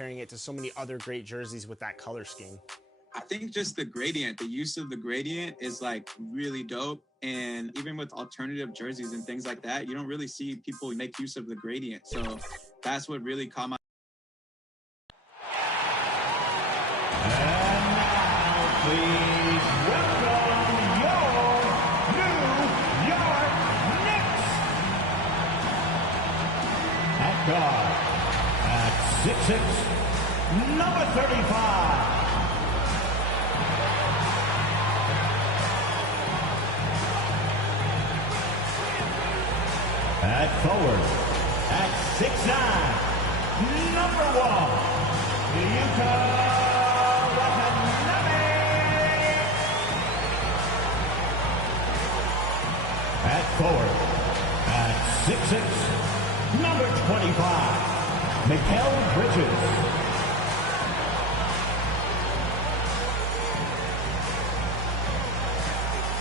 comparing it to so many other great jerseys with that color scheme? I think just the gradient, the use of the gradient is like really dope. And even with alternative jerseys and things like that, you don't really see people make use of the gradient. So that's what really caught my. And now, please welcome your New York Knicks. At guard, at 6'6", number 35. At forward, at 6'9", number 1, Yuka Watanabe. At forward, at 6'6", number 25, Mikal Bridges.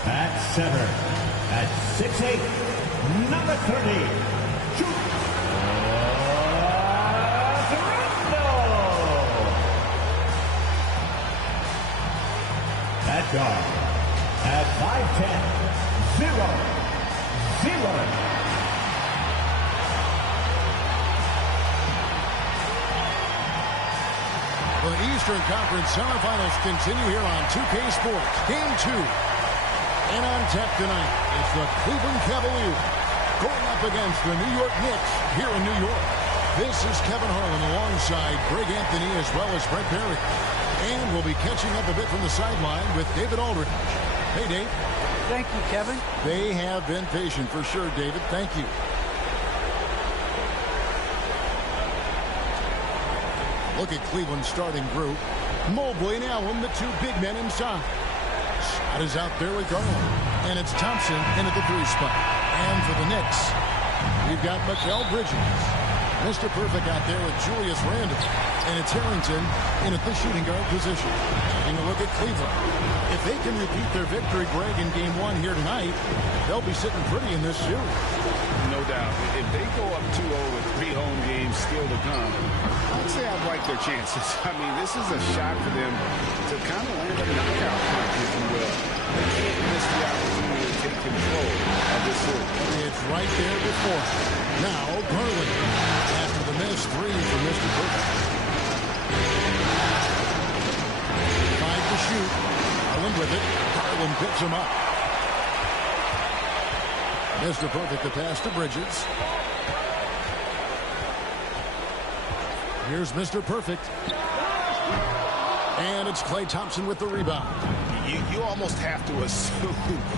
At center, at 6'8", number 30, Julius Randle. At guard, at 5'10", 0'0". The Eastern Conference semifinals continue here on 2K Sports. Game 2. And on tap tonight, it's the Cleveland Cavaliers going up against the New York Knicks here in New York. This is Kevin Harlan alongside Greg Anthony as well as Brett Berry. And we'll be catching up a bit from the sideline with David Aldridge. Hey, Dave. Thank you, Kevin. They have been patient for sure, David. Thank you. Look at Cleveland's starting group. Mobley and Allen, the two big men inside. Shot is out there with Garland. And it's Thompson in at the 3 spot. And for the Knicks, we've got Mikal Bridges. Mr. Perfect out there with Julius Randle. And it's Harrington in at the shooting guard position. Taking a look at Cleveland. If they can repeat their victory, Greg, in Game 1 here tonight, they'll be sitting pretty in this series. No doubt. If they go up 2-0 with 3 home games still to come, I'd say I'd like their chances. I mean, this is a shot for them to kind of land a knockout punch, if you will. They can't miss the opportunity to take control of this series. It's right there before. Now, Garland. After the missed 3 from Mr. Perfect. 5 to shoot. Garland with it. Garland picks him up. Mr. Perfect, the pass to Bridges. Here's Mr. Perfect. And it's Klay Thompson with the rebound. You almost have to assume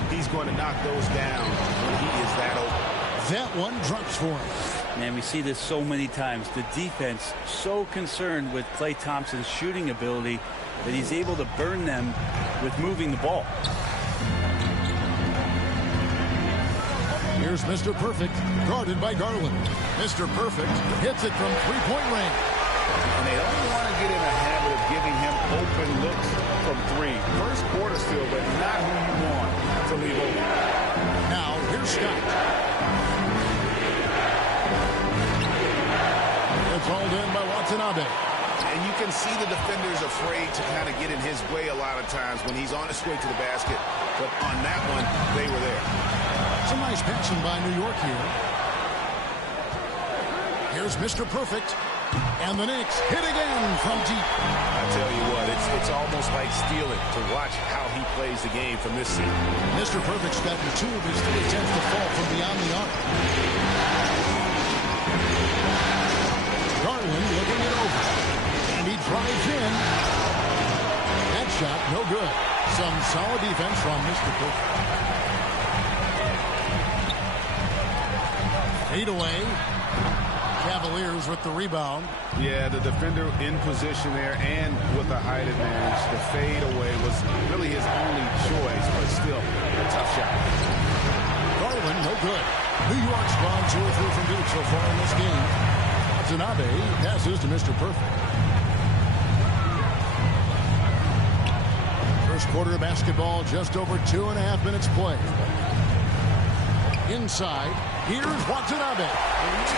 he's going to knock those down when he is that open. That one drops for him. Man, we see this so many times. The defense so concerned with Klay Thompson's shooting ability that he's able to burn them with moving the ball. Here's Mr. Perfect, guarded by Garland. Mr. Perfect hits it from three-point range. And they don't want to get in a habit of giving him open looks from 3. First quarter still, but not who you want to leave open. Now, here's Scott. It's all done by Watanabe. And you can see the defenders afraid to kind of get in his way a lot of times when he's on his way to the basket. But on that one, they were there. Some nice passing by New York here. Here's Mr. Perfect. And the Knicks hit again from deep. I tell you what, it's almost like stealing to watch how he plays the game from this seat. Mr. Perfect's gotten 2 of his 3 attempts to fall from beyond the arc. Garland looking it over. And he drives in. That shot, no good. Some solid defense from Mr. Perfect. Fade away. Cavaliers with the rebound. Yeah, the defender in position there and with the height advantage. The fade away was really his only choice, but still a tough shot. Garland, no good. New York's gone 2 or 3 from deep so far in this game. Watanabe passes to Mr. Perfect. First quarter of basketball, just over 2.5 minutes played. Inside, here's Watanabe.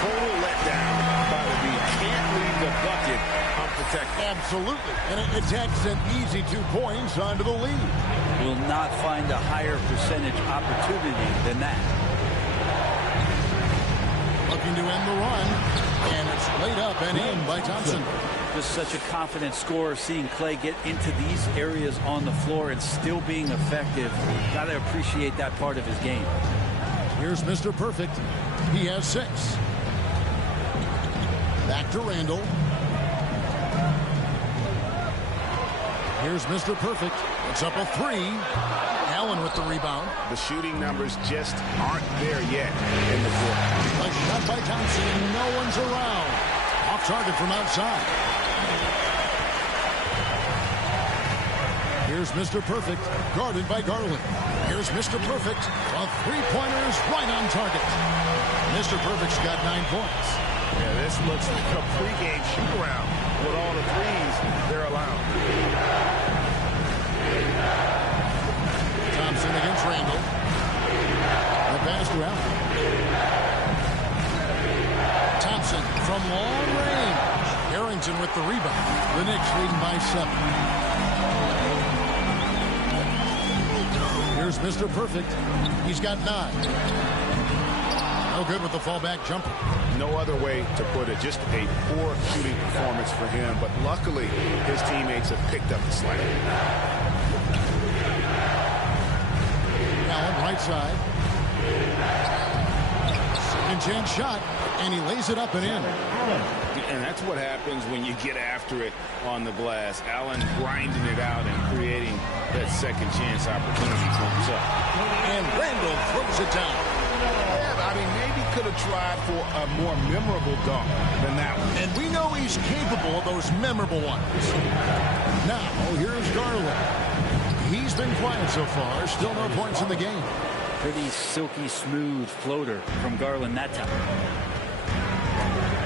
Total letdown by the lead. Can't leave the bucket protect. Absolutely. And it takes an easy 2 points onto the lead. Will not find a higher percentage opportunity than that. Looking to end the run. And it's laid up and in by Thompson. Just such a confident scorer, seeing Klay get into these areas on the floor and still being effective. Got to appreciate that part of his game. Here's Mr. Perfect. He has 6. Back to Randall. Here's Mr. Perfect. It's up a 3. Allen with the rebound. The shooting numbers just aren't there yet in the court. A shot by Thompson, and no one's around. Off target from outside. Here's Mr. Perfect, guarded by Garland. Here's Mr. Perfect. A 3-pointer is right on target. Mr. Perfect's got 9 points. Yeah, this looks like a pregame shoot-around with all the threes they're allowed. Thompson against Randall. The pass to Allen. Thompson from long range. Harrington with the rebound. The Knicks leading by 7. Here's Mr. Perfect. He's got 9. No good with the fallback jumper. No other way to put it. Just a poor shooting performance for him. But luckily, his teammates have picked up the slack. Allen, right side. Second chance shot. And he lays it up and in. And that's what happens when you get after it on the glass. Allen grinding it out and creating that second chance opportunity for himself. And Randall throws it down. Yeah, I mean, maybe could have tried for a more memorable dunk than that one. And we know he's capable of those memorable ones. Now, here's Garland. He's been quiet so far. Still no points in the game. Pretty silky smooth floater from Garland that time.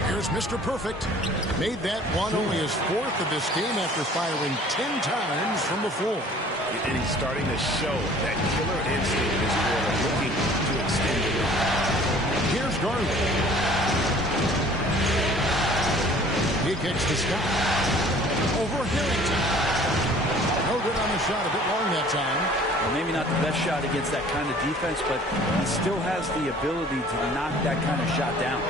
Here's Mr. Perfect. Made that one only his 4th of this game after firing 10 times from the floor. And he's starting to show that killer instinct in this quarter, looking to extend it. Here's Garland. He kicks to Scott. Over Harrington. No good on the shot. A bit long that time. Well, maybe not the best shot against that kind of defense, but he still has the ability to knock that kind of shot down.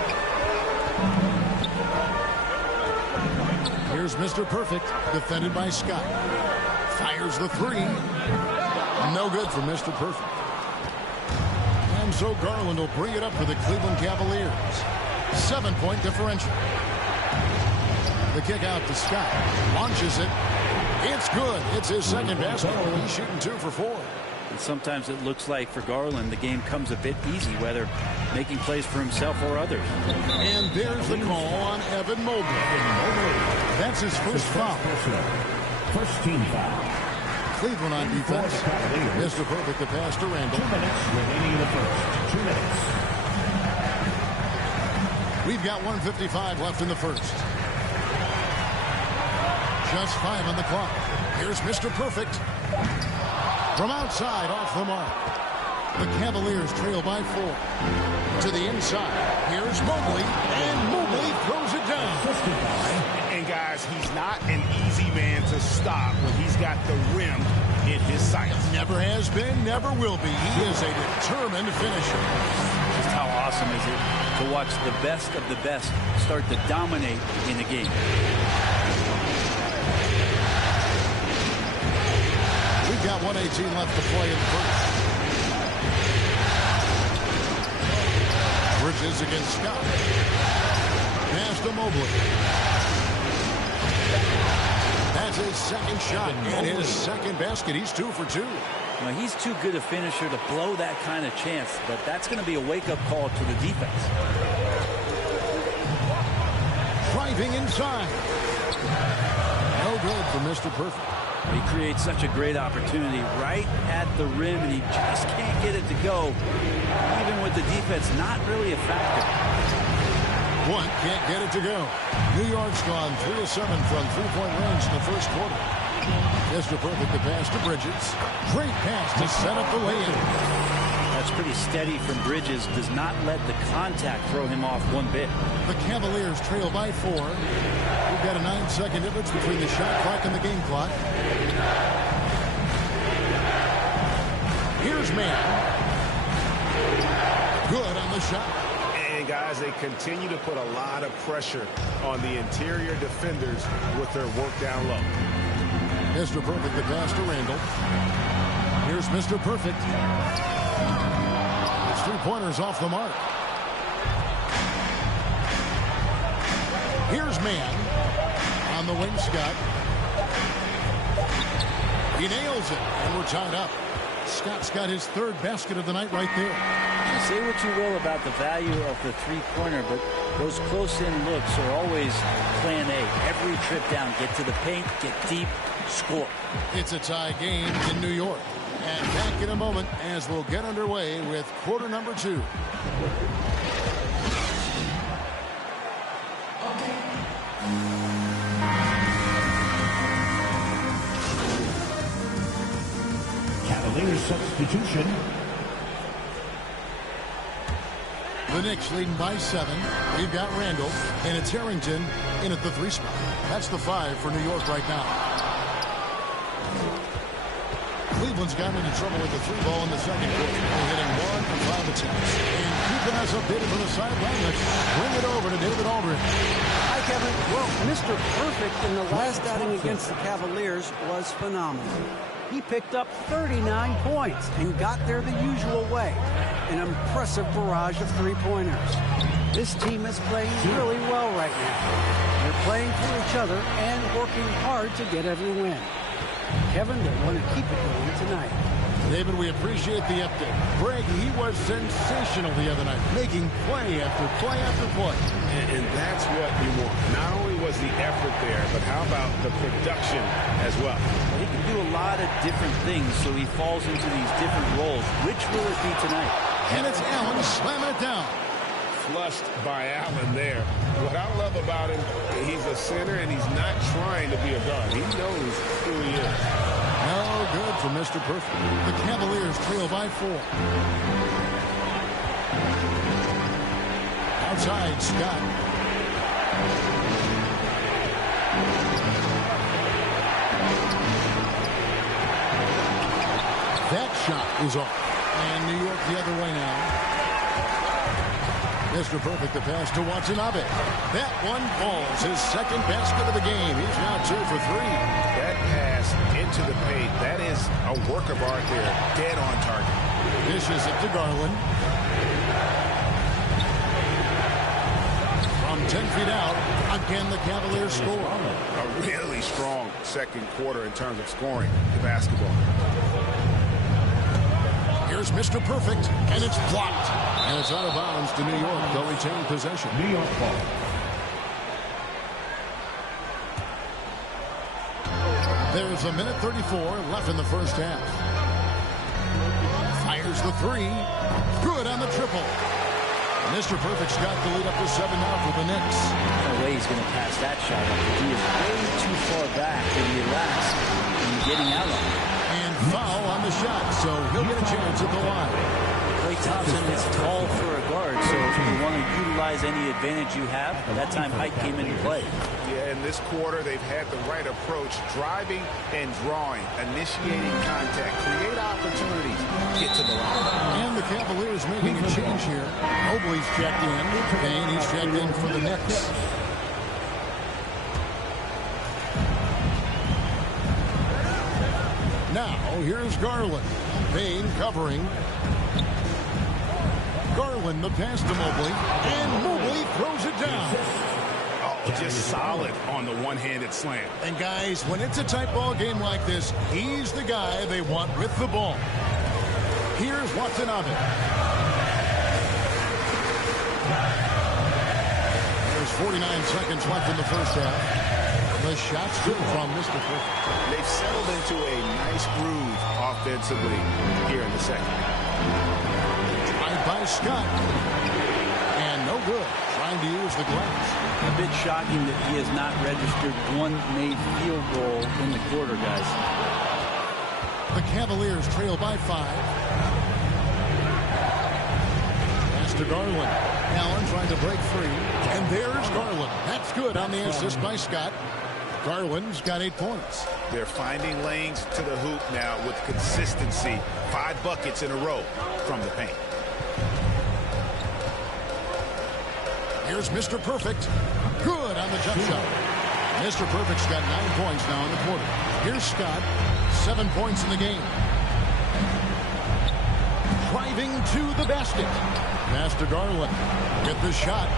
Here's Mr. Perfect, defended by Scott. Fires the 3. No good for Mr. Perfect. And so Garland will bring it up for the Cleveland Cavaliers. 7-point differential. The kick out to Scott. Launches it. It's good. It's his second basket. He's shooting 2 for 4. And sometimes it looks like for Garland, the game comes a bit easy, whether making plays for himself or others. And there's the call on Evan Mobley. That's his first foul. First team foul. Cleveland on defense. Mr. Perfect, the pass to Randall. 2 minutes remaining in the first. 2 minutes. We've got 1:55 left in the first. Just 5 on the clock. Here's Mr. Perfect. From outside, off the mark. The Cavaliers trail by 4. To the inside. Here's Mobley. And Mobley throws it down. And guys, he's not an easy man to stop when he's got the rim in his sights. Never has been, never will be. He is a determined finisher. Just how awesome is it to watch the best of the best start to dominate in a game. We've got 1:18 left to play in the first. Bridges against Scott. Pass to Mobley. That's his second shot and his second basket. He's 2 for 2. Now, he's too good a finisher to blow that kind of chance, but that's going to be a wake-up call to the defense. Driving inside. No good for Mr. Perfect. He creates such a great opportunity right at the rim, and he just can't get it to go, even with the defense not really a factor. One can't get it to go. New York's gone 3 of 7 from three-point range in the first quarter. Mr. Perfect, the pass to Bridges. Great pass to set up the lay-in. That's pretty steady from Bridges. Does not let the contact throw him off one bit. The Cavaliers trail by 4. We've got a 9-second difference between the shot clock and the game clock. Here's Mann. Good on the shot. And guys, they continue to put a lot of pressure on the interior defenders with their work down low. Mr. Perfect, the pass to Randall. Here's Mr. Perfect. His three-pointers off the mark. Here's Mann on the wing, Scott. He nails it, and we're tied up. Scott's got his third basket of the night right there. Now, say what you will about the value of the three-pointer, but those close-in looks are always plan A. Every trip down, get to the paint, get deep, score. It's a tie game in New York. And back in a moment as we'll get underway with quarter number 2. Cavaliers substitution. The Knicks leading by 7. We've got Randall, and it's Harrington in at the 3 spot. That's the 5 for New York right now. Cleveland's gotten into trouble with the 3 ball in the second quarter. They're hitting 1 from 5 attempts. And keeping us updated from the sideline, let's bring it over to David Aldridge. Hi, Kevin. Well, Mr. Perfect in the last outing against the Cavaliers was phenomenal. He picked up 39 points and got there the usual way. An impressive barrage of three-pointers. This team is playing really well right now. They're playing for each other and working hard to get every win. Kevin, they want to keep it going tonight. David, we appreciate the update. Greg, he was sensational the other night, making play after play after play. And that's what you want. Not only was the effort there, but how about the production as well? He can do a lot of different things, so he falls into these different roles. Which will it be tonight? And it's Allen slamming it down. Flushed by Allen there. What I love about him, he's a center and he's not trying to be a guard. He knows who he is. No good for Mr. Perfect. The Cavaliers trail by 4. Outside, Scott. That shot is off. And New York the other way now. Mr. Perfect, the pass to Watanabe. That one falls. His second basket of the game. He's now 2 for 3. That pass into the paint, that is a work of art there. Dead on target. Dishes it to Garland. From 10 feet out, again the Cavaliers score. A really strong second quarter in terms of scoring the basketball. Here's Mr. Perfect, and it's blocked. And it's out of bounds to New York. They'll retain possession. New York ball. There's a minute 34 left in the first half. Fires the 3. Good on the triple. Mr. Perfect's got the lead up to 7 now for the Knicks. No way he's going to pass that shot up. He is way too far back to relax and getting out of it. And foul on the shot, so he'll get a chance at the line. Klay Thompson is tall for a guard, so if you want to utilize any advantage you have, that time height came into play. Yeah, in this quarter, they've had the right approach, driving and drawing, initiating contact, create opportunities, get to the line. And the Cavaliers making a change here. Mobley's checked in. Payne, he's checked in for the Knicks. Now, here's Garland. Payne covering. Garland, the pass to Mobley. And Mobley throws it down. Oh, just solid on the one-handed slam. And guys, when it's a tight ball game like this, he's the guy they want with the ball. Here's Watanabe. There's 49 seconds left in the first half. The shot's good from Mr. Perfect. They've settled into a nice groove offensively here in the second. Tried by Scott. And no good. trying to use the gloves. A bit shocking that he has not registered one made field goal in the quarter, guys. The Cavaliers trail by 5. Pass to Garland. Allen trying to break free. And there's Garland. That's good on the assist by Scott. Garland's got 8 points. They're finding lanes to the hoop now with consistency. 5 buckets in a row from the paint. Here's Mr. Perfect. Good on the jump shot. Mr. Perfect's got 9 points now in the quarter. Here's Scott. 7 points in the game. Driving to the basket. Pass to Garland. Get the shot.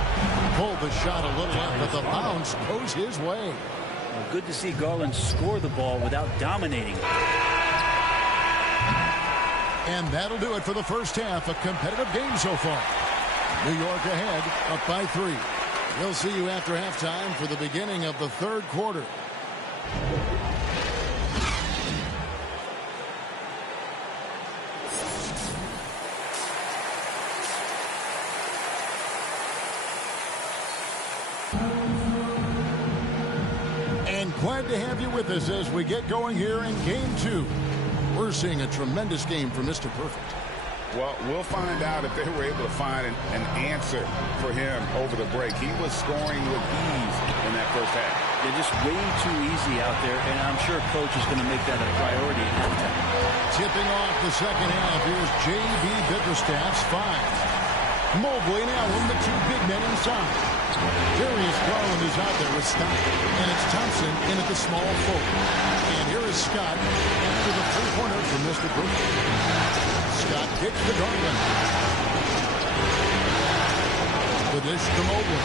Pulled the shot a little up, but the bounce goes his way. Well, good to see Garland score the ball without dominating it. And that'll do it for the first half. A competitive game so far. New York ahead, up by 3. We'll see you after halftime for the beginning of the third quarter. And glad to have you with us as we get going here in Game 2. We're seeing a tremendous game for Mr. Perfect. Well, we'll find out if they were able to find an answer for him over the break. He was scoring with ease in that first half. They're just way too easy out there, and I'm sure coach is going to make that a priority at halftime. Tipping off the second half, here's J.B. Bickerstaff's 5. Mobley and Allen, the 2 big men inside. Darius Garland is out there with Scott, and it's Thompson in at the small forward. And here is Scott after the 3-pointer from Mr. Perfect. Scott kicks to Garland. The dish to Mobley.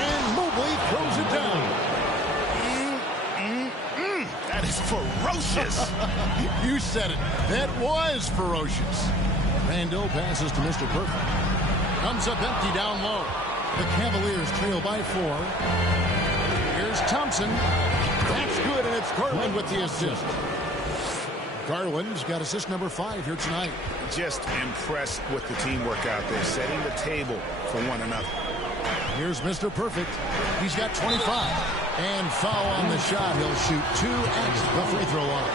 And Mobley throws it down. That is ferocious. You said it. That was ferocious. Randall passes to Mr. Perfect. Comes up empty down low. The Cavaliers trail by 4. Here's Thompson. That's good, and it's Garland with the assist. Garland's got assist number 5 here tonight. Just impressed with the teamwork out there, setting the table for one another. Here's Mr. Perfect. He's got 25. And foul on the shot. He'll shoot 2 at the free throw line.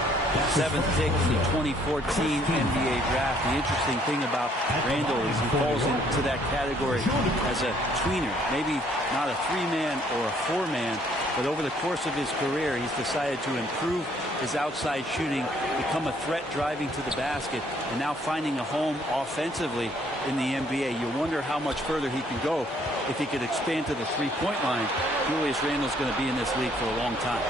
7th pick in the 2014 NBA draft. The interesting thing about Randall is he falls into that category as a tweener. Maybe not a 3-man or a 4-man, but over the course of his career, he's decided to improve his outside shooting, become a threat driving to the basket, and now finding a home offensively in the NBA. You wonder how much further he can go if he could expand to the 3-point line. Julius Randle's going to be in this league for a long time.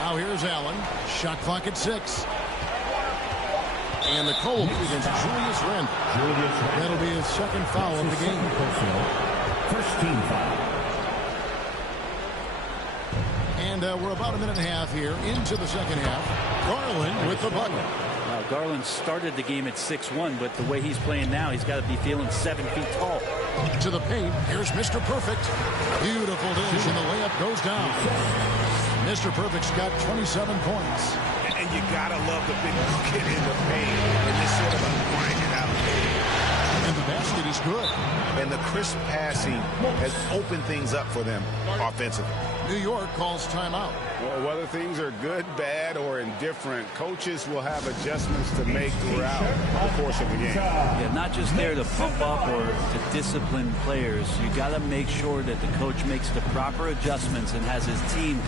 Now here's Allen. Shot clock at 6. And the call against Julius Randle. That'll be his second foul of the game. First team foul. And we're about a minute and a half here into the second half. Garland with the bucket. Garland started the game at 6'1", but the way he's playing now, he's got to be feeling 7 feet tall. To the paint, here's Mr. Perfect. Beautiful dish, and the layup goes down. Mr. Perfect's got 27 points. And you gotta love the big bucket in the paint and just sort of grind it out. And the basket is good. And the crisp passing has opened things up for them offensively. New York calls timeout. Well, whether things are good, bad, or indifferent, coaches will have adjustments to make throughout the course of the game. Yeah, not just there to pump up or to discipline players. You got to make sure that the coach makes the proper adjustments and has his team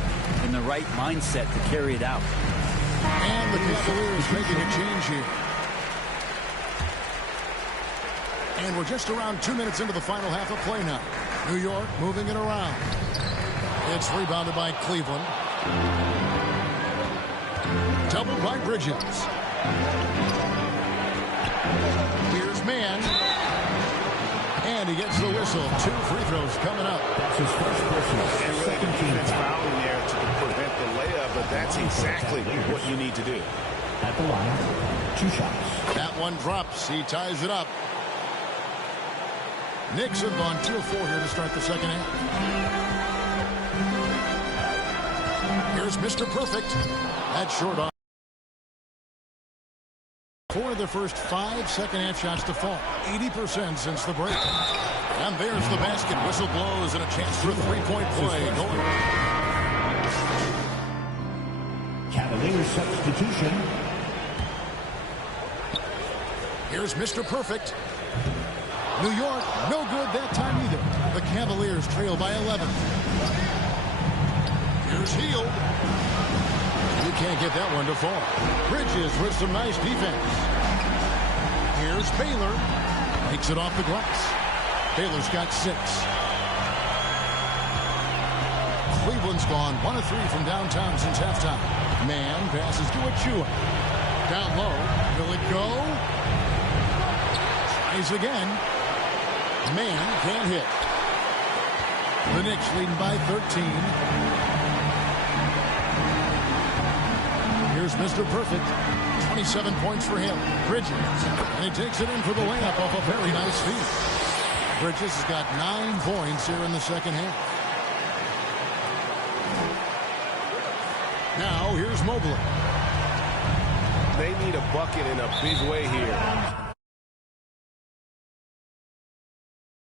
in the right mindset to carry it out. And the Cavaliers making a change here. And we're just around 2 minutes into the final half of play now. New York moving it around. It's rebounded by Cleveland. Doubled by Bridges. Here's Mann. And he gets the whistle. 2 free throws coming up. That's his first personal. And really the defense fouling there to prevent the layup, but that's exactly what you need to do. At the line, 2 shots. That one drops. He ties it up. Knicks have gone 2 of 4 here to start the second half. Here's Mr. Perfect. That's short on. 4 of the first 5 second-half shots to fall. 80% since the break. And there's the basket. Whistle blows and a chance for a three-point play. Going. Cavaliers substitution. Here's Mr. Perfect. New York, no good that time either. The Cavaliers trail by 11. Here's Hield. You can't get that one to fall. Bridges with some nice defense. Here's Baylor. Takes it off the glass. Baylor's got 6. Cleveland's gone 1 of 3 from downtown since halftime. Man passes to Achua. Down low. Will it go? Tries again. Man can't hit. The Knicks leading by 13. Here's Mr. Perfect. 27 points for him. Bridges. And he takes it in for the layup off a very nice feed. Bridges has got 9 points here in the second half. Now here's Mobley. They need a bucket in a big way here.